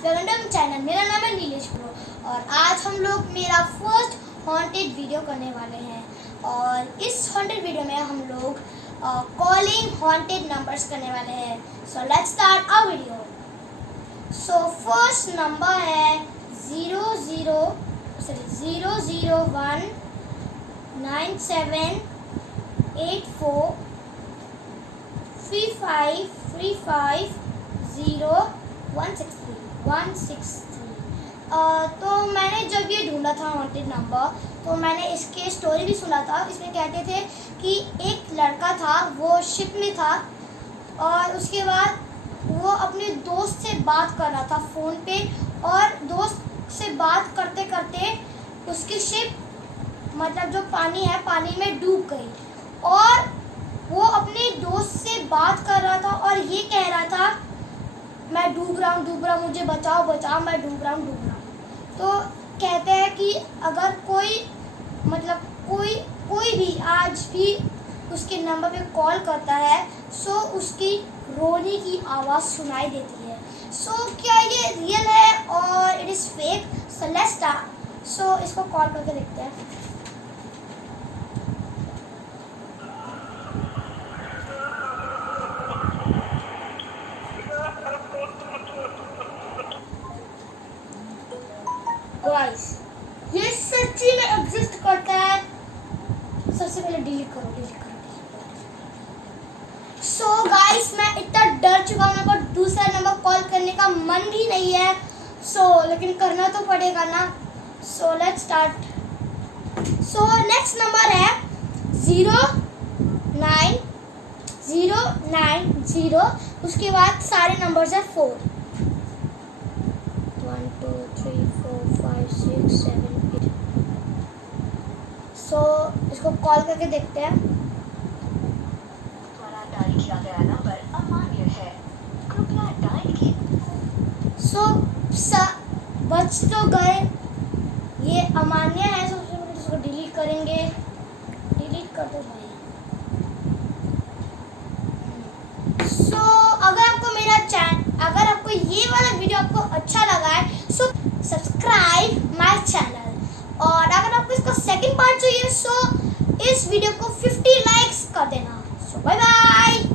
Welcome channel. मेरा नाम है नीलेश प्रो और आज हम लोग मेरा फर्स्ट हॉन्टेड वीडियो करने वाले हैं। और इस हॉन्टेड वीडियो में हम लोग कॉलिंग हॉन्टेड नंबर्स करने वाले हैं। So let's start our video. So first number है 001 97 84 35 0 163। तो मैंने जब ये ढूंढा था हॉन्टेड नंबर तो मैंने इसके स्टोरी भी सुना था। इसमें कहते थे कि एक लड़का था, वो शिप में था और उसके बाद वो अपने दोस्त से बात कर रहा था फ़ोन पे, और दोस्त से बात करते करते उसकी शिप मतलब जो पानी है, पानी में डूब गई। और वो अपने दोस्त से बात कर रहा था और ये कह रहा था, मैं डूब रहा हूँ, मुझे बचाओ, मैं डूब रहा हूँ। तो कहते हैं कि अगर कोई भी आज भी उसके नंबर पे कॉल करता है सो उसकी रोने की आवाज़ सुनाई देती है। सो क्या ये रियल है और it is fake? So let's start. So इसको कॉल करके देखते हैं। गाइस, ये सच्ची में एग्जिस्ट करता है। सबसे पहले डिलीट करो। सो गाइस, मैं इतना डर चुका हूँ, मेरे को दूसरा नंबर कॉल करने का मन भी नहीं है। लेकिन करना तो पड़ेगा ना। सो let's start. So next number है 09090। उसके बाद सारे नंबर्स है 4 1 2 3 4 5 6 7 8। सो इसको कॉल करके देखते हैं। द्वारा डायल किया गया नंबर अमान्य है, कृपया डायल कीजिए। सो बच तो गए, ये अमान्य है। सबसे पहले इसको डिलीट करेंगे। डिलीट कर दो भाई। सो अगर आपको ये वाला वीडियो आपको अच्छा लगा है सो सब्सक्राइब माय चैनल। और अगर आपको इसका सेकंड पार्ट चाहिए सो इस वीडियो को 50 लाइक्स कर देना। सो बाय बाय।